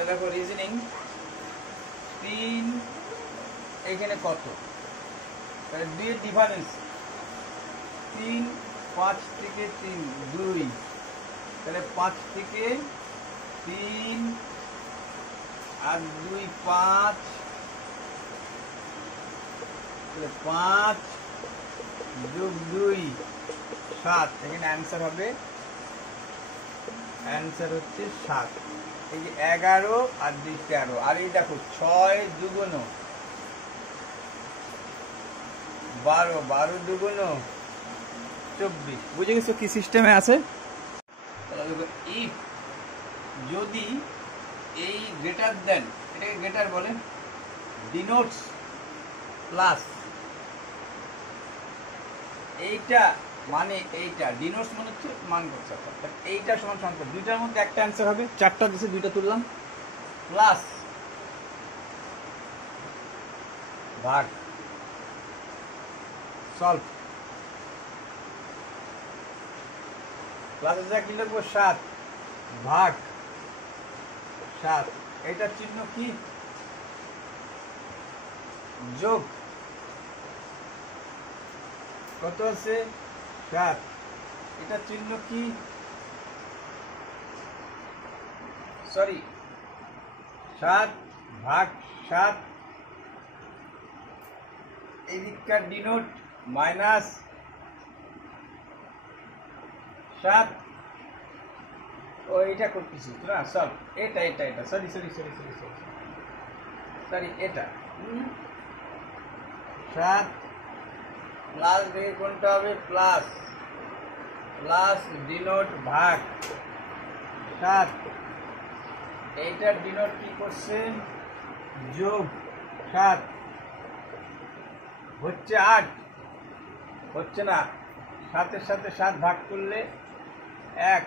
তাহলে দেখো রিজনিং 3 এখানে কত, তাহলে 2 এর ডিফারেন্স 3, 5 থেকে 3 2, তাহলে 5 থেকে 3 আর 2 5, তাহলে 5 যোগ 2 7, এখানে অ্যান্সার হবে, অ্যান্সার হচ্ছে 7। এই যে 11 আর 2 13, আর এই দেখো 6 দুগুণ 12, 12 দুগুণ 24। বুঝে গেছো কি সিস্টেমে আছে? ইফ যদি এই গ্রেটার দেন, এটাকে গ্রেটার বলে, ডিনোটস প্লাস, এইটা মানে এইটা ডিনোটস মানে হচ্ছে মান করছে, এইটা সমান সমান, দুইটার মধ্যে একটা অ্যান্সার হবে, 4টা দিছে 2টা তুললাম, প্লাস ভাগ সলভ, প্লাসে যা কি লিখবো 7 ভাগ 7, এটার চিহ্ন কি যোগ, কত আছে 7, এটার চিহ্ন কি সরি 7 ভাগ 7, এই দিককার ডিনোট মাইনাস 7, ও এটা করতেছি না সলভ, এটা এটা এটা sorry sorry sorry sorry sorry sorry এটা 7 প্লাস দেখে কোনটা হবে, প্লাস প্লাস ডিনোট ভাগ 7, এইটার ডিনোট কি করছে যোগ 7, হচ্ছে 8, হচ্ছে না, 7-এর সাথে 7 ভাগ করলে 1,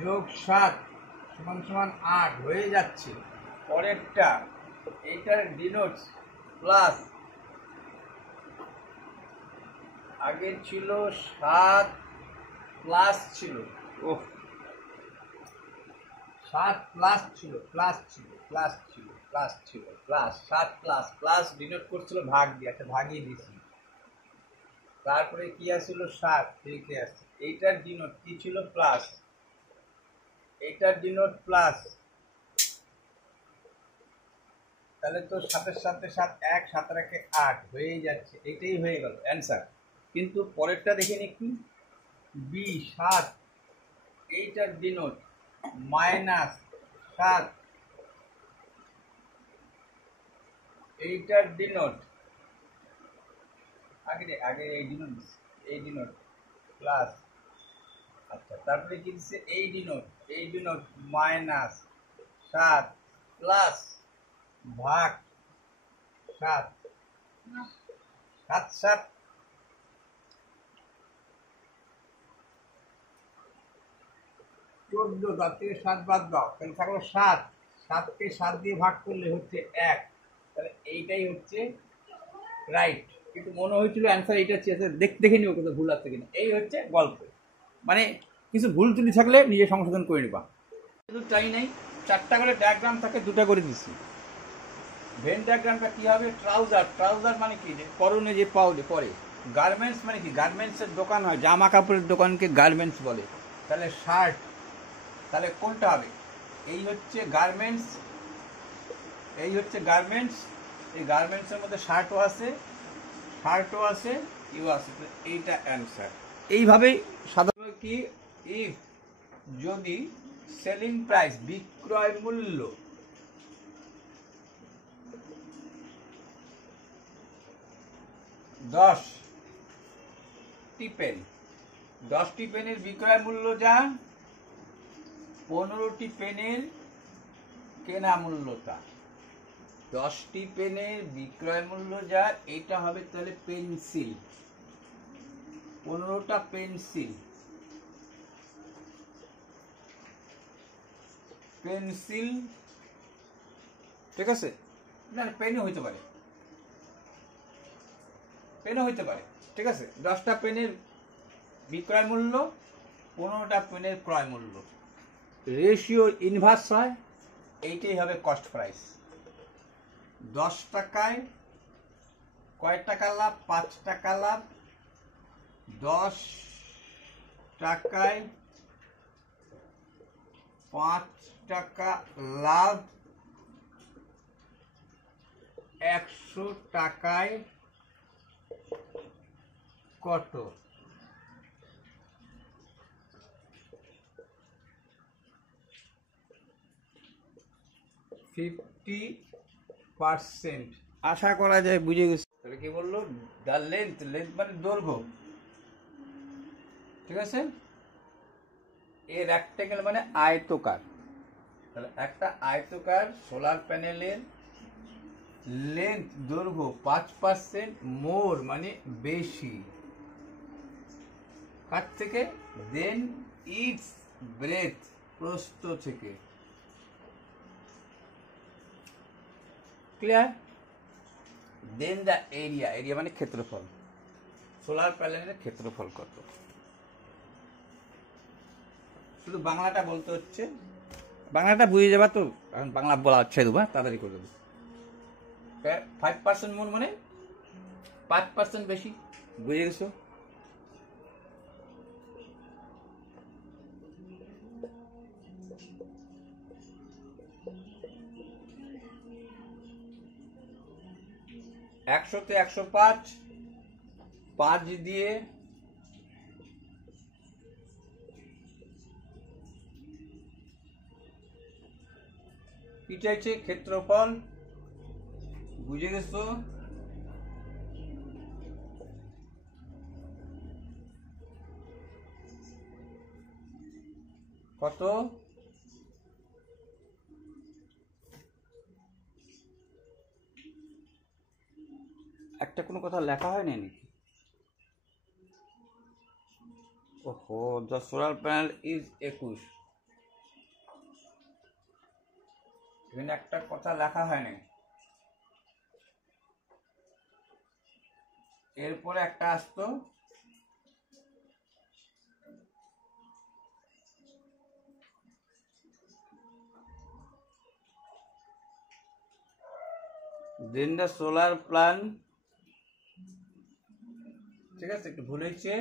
যোগ 7 সমান সমান 8 হয়ে যাচ্ছে। পরেরটা এইটার ডিনোটস প্লাস, আগে ছিল 7 প্লাস ছিল, ওহ 7 প্লাস ছিল প্লাস ছিল প্লাস ছিল প্লাস ছিল প্লাস 7 প্লাস প্লাস ডিনোট করছিল ভাগ দিয়ে, একটা ভাগিয়ে দিয়েছি, তারপরে কি আসছিল 7 লিখে আসছে, এইটার ডিনোট কি ছিল প্লাস, এইটার ডিনোট প্লাস, তাহলে তো 7-এর সাথে 7 1, 7 আর 1 8 হয়ে যাচ্ছে, এটাই হয়ে গেল অ্যান্সার। কিন্তু পরেরটা দেখে নি কি, বি 7, এইটার ডিনোট মাইনাস 7, এইটার ডিনোট আগে এই ডিনোট প্লাস, আচ্ছা তারপরে কি দিচ্ছে এই ডিনোট মাইনাস 7 প্লাস ভাগ 7, 7 7 14, তার থেকে 7 বাদ দাও, তাহলে থাকলো 7, 7কে 7 দিয়ে ভাগ করলে হচ্ছে 1, তাহলে এইটাই হচ্ছে রাইট। কিন্তু মনে হয়েছিল অ্যান্সার এইটা চেয়েছে, দেখে নিও কোথাও ভুল আছে কিনা। এই হচ্ছে গল্প, মানে কিছু ভুল ত্রুটি থাকলে নিজে সংশোধন করে নেবা। শুধু তাই নাই, 4টা করে ডায়াগ্রাম থাকে, 2টা করে দিচ্ছি। ভেন ডায়াগ্রামটা কি হবে, ট্রাউজার মানে কি, যে পরনে যে পরে, গার্মেন্টস মানে কি, গার্মেন্টসের দোকান হয়, জামা কাপড়ের দোকানকে গার্মেন্টস বলে, তাহলে শার্ট, তাহলে কোনটা হবে, এই হচ্ছে গার্মেন্টস, এই হচ্ছে গার্মেন্টস, এই গার্মেন্টসের মধ্যে শার্টও আছে ইউ আছে, এইটা অ্যান্সার। এইভাবেই সাধারণত কি, ইফ যদি সেলিং প্রাইস বিক্রয় মূল্য 10টি পেন, 10টি পেনের বিক্রয় মূল্য যা, 15টি পেনের কেনা মূল্য তা, 10টি পেনের বিক্রয় মূল্য যা, এটা হবে তাহলে পেন্সিল, 15টা পেন্সিল, ঠিক আছে, না পেনও হইতে পারে, ঠিক আছে, 10টা পেনের বিক্রয় মূল্য, 15টা পেনের ক্রয় মূল্য, রেশিও ইনভার্স হয়, এইটাই হবে কস্ট প্রাইস। 10 টাকায় কয় টাকা লাভ? 5 টাকা লাভ। 10 টাকায় 5 টাকা লাভ, 100 টাকায় কত? 50%। আশা করা যায় বুঝে গেছে। তাহলে কি বললো? দ্য লেন্থ, লেন্থ মানে দৈর্ঘ্য, ঠিক আছে। এ রেক্ট্যাঙ্গেল মানে আয়তকার। তাহলে একটা আয়তকার সোলার প্যানেলের লেন্থ, দৈর্ঘ্য 5% মোর মানে বেশি, কার থেকে? দেন ইটস ব্রেথ, প্রস্থ থেকে। Clear? Then the area, area মানে ক্ষেত্রফল, সোলার প্যানেলের ক্ষেত্রফল কত। শুধু বাংলাটা বলতে হচ্ছে, বাংলাটা বুঝে যাবা তো, কারণ বাংলা বলা হচ্ছে দেবো, তাড়াতাড়ি করে দেবো। 5% মোর মানে 5% বেশি, বুঝে গেছো? একশোতে 105, 5 দিয়ে কি চাইছে? ক্ষেত্রফল, বুঝে গেছো? কত? একটা কোনো কথা লেখা হয় না নাকি? ওহো, দ্য সোলার প্যানেল ইজ 21। এখানে একটা কথা লেখা হয় না, এরপরে একটা আসতো দেন দ্য সোলার প্ল্যান, ঠিক আছে, একটু ভুল হয়েছে।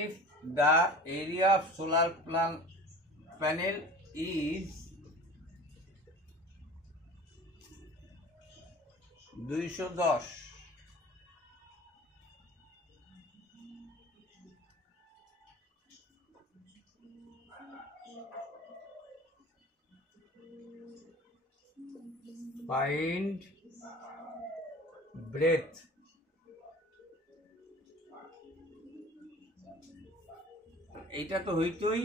If the area of solar panel is 210, find breadth, এইটা তো হইতই।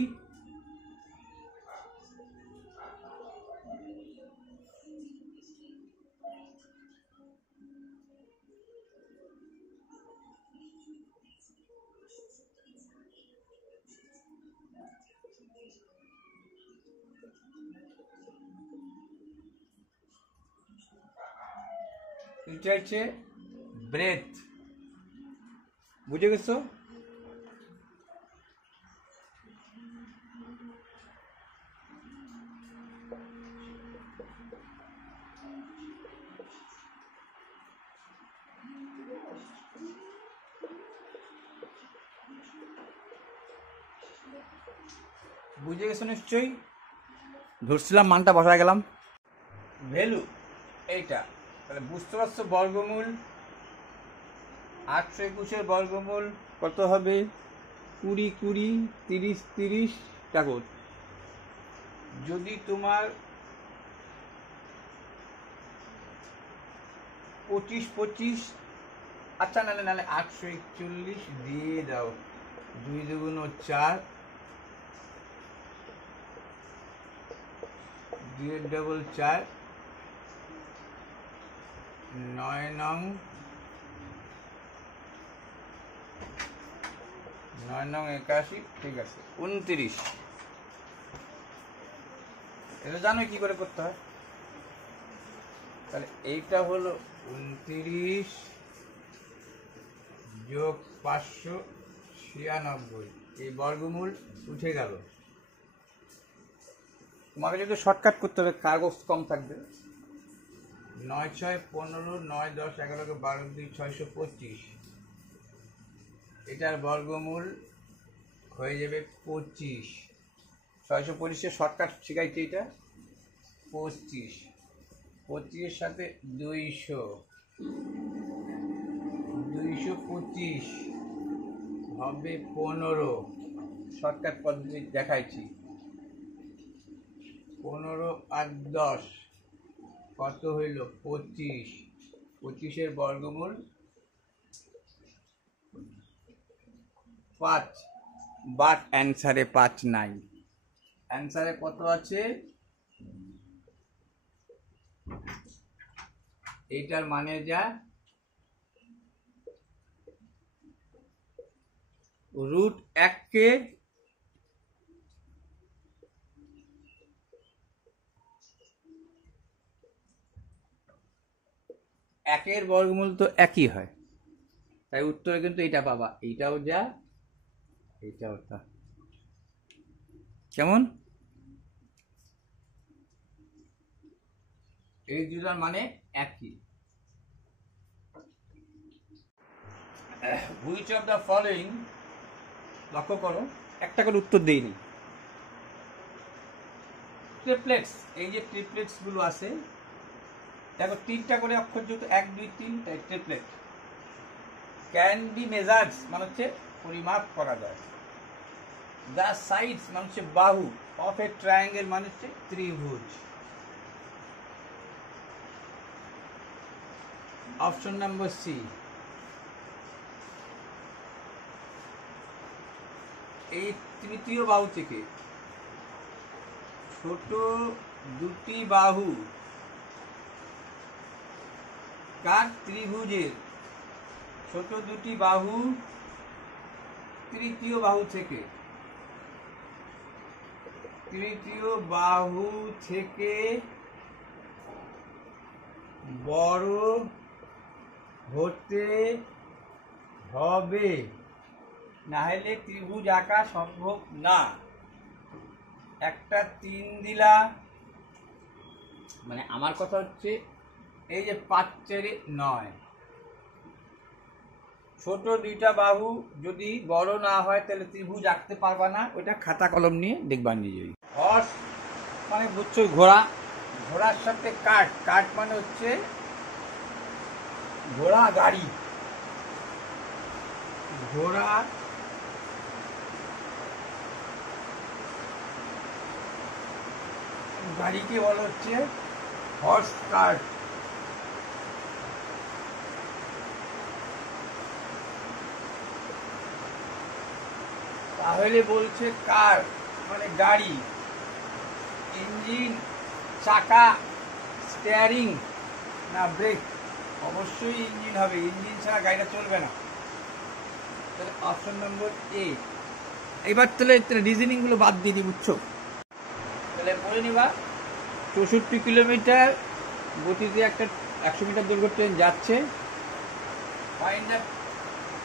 এটা হচ্ছে ব্রেথ, বুঝে গেছো? বুঝে গেছো নিশ্চয়ই? ধরছিলাম, মানটা বসা গেলাম। ভ্যালু এইটা, তাহলে বুঝতে পারছো? বর্গমূল 821-এর বর্গমূল কত হবে? 20, 20, 30, 30 কাগজ। যদি তোমার 25, 25, আচ্ছা নালে 841 দিয়ে দাও, 2 দুগুণ 4, 2 ডবল 4, 9 নং 81, ঠিক আছে, 29। এটা জানো কি করে করতে হয়? তাহলে এইটা হলো 29 যোগ 596, এই বর্গমূল উঠে গেল। তোমাকে যদি শর্টকাট করতে হবে কাগজ কম থাকবে। 9 6 15, 9 10 11 12 2 625, এটার বর্গমূল হয়ে যাবে 25। 625 শর্টকাট শিখাইছে এটা। 25, 25 সাথে 200, 225 হবে 15। শর্টকাট পদ্ধতি দেখাইছি। 15 আর 10 কত হইল? 25। 25-এর বর্গমূল 5, বাট অ্যান্সারে 5 নাই। অ্যান্সারে কত আছে? এইটার মানে যা √1 একের বর্গমূল তো একই হয়, তাই উত্তরে কিন্তু এইটা পাবা। এইটাও যা, এইটাও তা। কেমন? এই দুটার মানে একই। হুইচ অফ দ্য ফলোইং, লক্ষ্য করো একটা করে উত্তর দেইনি। ট্রিপ্লেটস, এই যে ট্রিপ্লেটস গুলো আছে দেখো, 3টা করে অক্ষর যেহেতু 1 2 3, তাই ট্রিপলেট। ক্যান বি মেজার্ড মানে হচ্ছে পরিমাপ করা যায়। দ্য সাইডস মানে হচ্ছে বাহু, অফ এ ট্রায়াঙ্গেল মানে হচ্ছে ত্রিভুজ। Option number C. এই তৃতীয় বাহু থেকে ছোট দুটি বাহু কার? ত্রিভুজের। ছোট দুটি বাহু তৃতীয় বাহু থেকে, তৃতীয় বাহু থেকে বড় হতে হবে, না হলে ত্রিভুজ আঁকা সম্ভব না। একটা 3 দিলা, মানে আমার কথা হচ্ছে এই যে 5 4 9, ছোট দুইটা বাহু যদি বড় না হয় তাহলে ত্রিভুজ আঁকতে পারবা না। ওইটা খাতা কলম নিয়ে দেখবা নিজেই। হর্স মানে বুঝছো ঘোড়া, ঘোড়ার সাথে কাঠ, কাঠ মানে হচ্ছে ঘোড়া গাড়ি। ঘোড়া গাড়িকে বলা হচ্ছে হর্স কার্ট। তাহলে বলছে কার মানে গাড়ি, ইঞ্জিন, চাকা, স্টিয়ারিং না ব্রেক? অবশ্যই ইঞ্জিন হবে, ইঞ্জিন ছাড়া গাড়িটা চলবে না। তাহলে অপশন নম্বর এ। এবার তাহলে রিজনিং গুলো বাদ দিয়ে দিই, বুঝছো? তাহলে বলে নিবা 64 কিলোমিটার গতিতে একটা 100 মিটার দৈর্ঘ্য ট্রেন যাচ্ছে।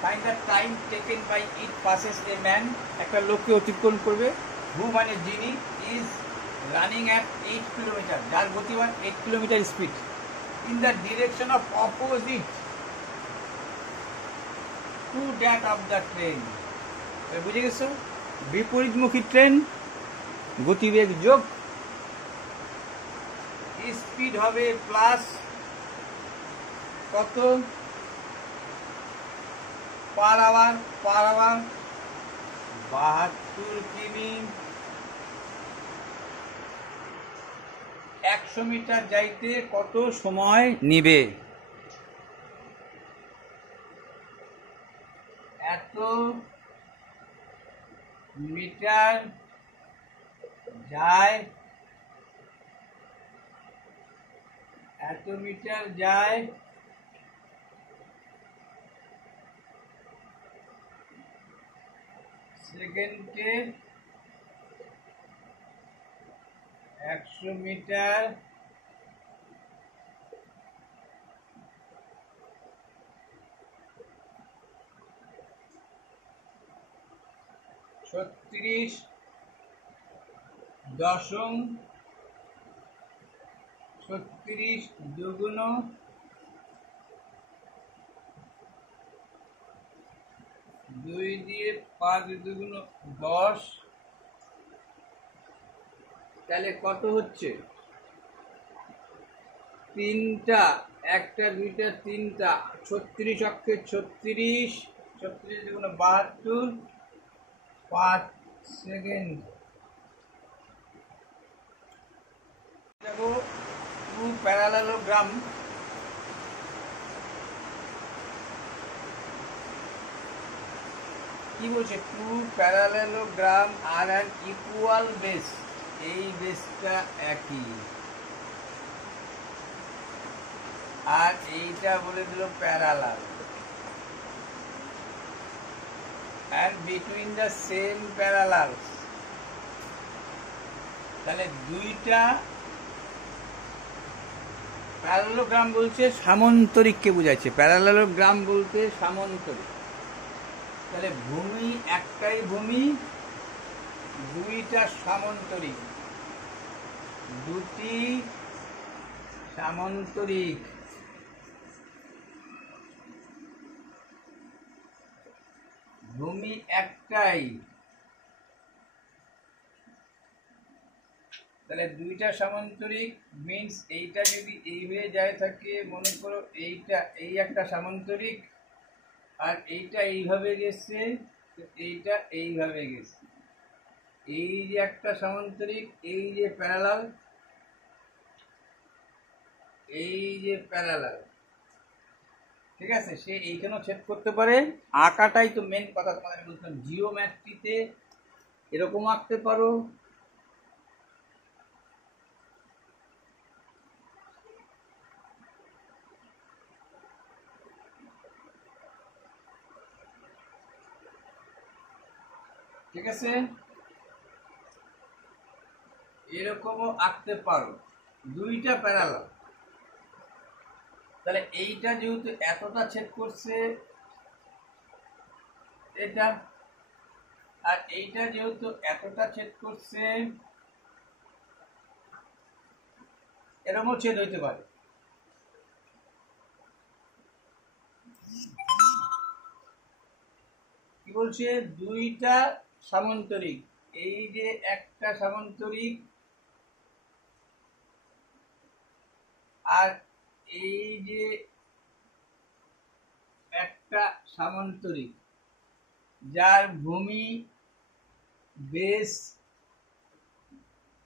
Find the time taken by it passes a man, একটা লোককে অতিক্রম করবে। হু মানে যিনি, ইজ রানিং অ্যাট 8 কিলোমিটার, যার Gatimaan 8 kilometre speed, in the direction of opposite to that of the train. বুঝে গেছো? বিপরীতমুখী ট্রেন, গতিবেগ যোগ স্পিড হবে প্লাস কত? পার আওয়ার, 72 কিমি। 100 মিটার যাইতে কত সময় নিবে? এত মিটার যায়, এত মিটার যায় সেকেন্ডে 100 মিটার ছত্রিশ দশম 36 দুগুণ 2 দিয়ে 5 দুগুণ 10, তাহলে কত হচ্ছে? তিনটা, একটা দুইটা তিনটা, 36 অক্ষে 36, 36 দুগুণ 72, 5 সেকেন্ড। দেখো টু প্যারালেলোগ্রাম, কি বলছে? টু প্যারালেলোগ্রাম আর অ্যান ইকুয়াল বেস, এই বেসটা একই, আর এইটা বলে দিল parallel, and between the same parallels, তাহলে দুইটা প্যারালেলোগ্রাম বলছে সামান্তরিককে বোঝাচ্ছে, প্যারালেলোগ্রাম বলতে সামান্তরিক। তাহলে ভূমি একটাই ভূমি, দুইটা সামান্তরিক, দুটি সামান্তরিক, ভূমি একটাই, তাহলে দুইটা সামান্তরিক মিন্স এইটা যদি এই হয়ে যায় থাকে, মনে করো এইটা এই একটা সামান্তরিক, আর এইটা এইভাবে গেছে, এইটা এইভাবে গেছে, এই যে একটা সামান্তরিক, এই যে প্যারালাল, এই যে প্যারালাল, ঠিক আছে? সে এইখানেও ছেদ করতে পারে। আঁকাটাই তো মেন কথা, তোমাদের বলছিলাম জিওমেট্রিতে এরকম আঁকতে পারো, ঠিক আছে? এরকমও আঁকতে পারো, দুইটা প্যারালাল। তাহলে এইটা যেহেতু এতটা ছেদ করছে এটা, আর এইটা যেহেতু এতটা ছেদ করছে, এরকমও ছেদ হইতে পারে। কি বলছে? দুইটা সামান্তরিক, এই যে একটা সামান্তরিক, আর এই যে একটা সামান্তরিক, যার ভূমি বেস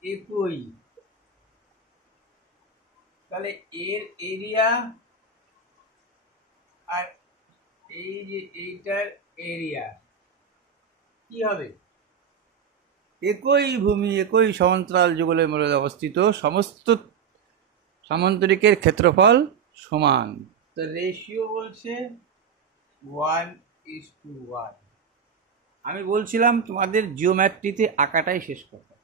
একই, তাহলে এর এরিয়া আর এই যে এইটার এরিয়া কি হবে? একই ভূমি একই সমান্তরাল যুগলের মধ্যে অবস্থিত সমস্ত সামান্তরিকের ক্ষেত্রফল সমান। তো রেশিও বলছে 1:1। আমি বলছিলাম তোমাদের জিওমেট্রিতে আঁকাটাই শেষ কথা।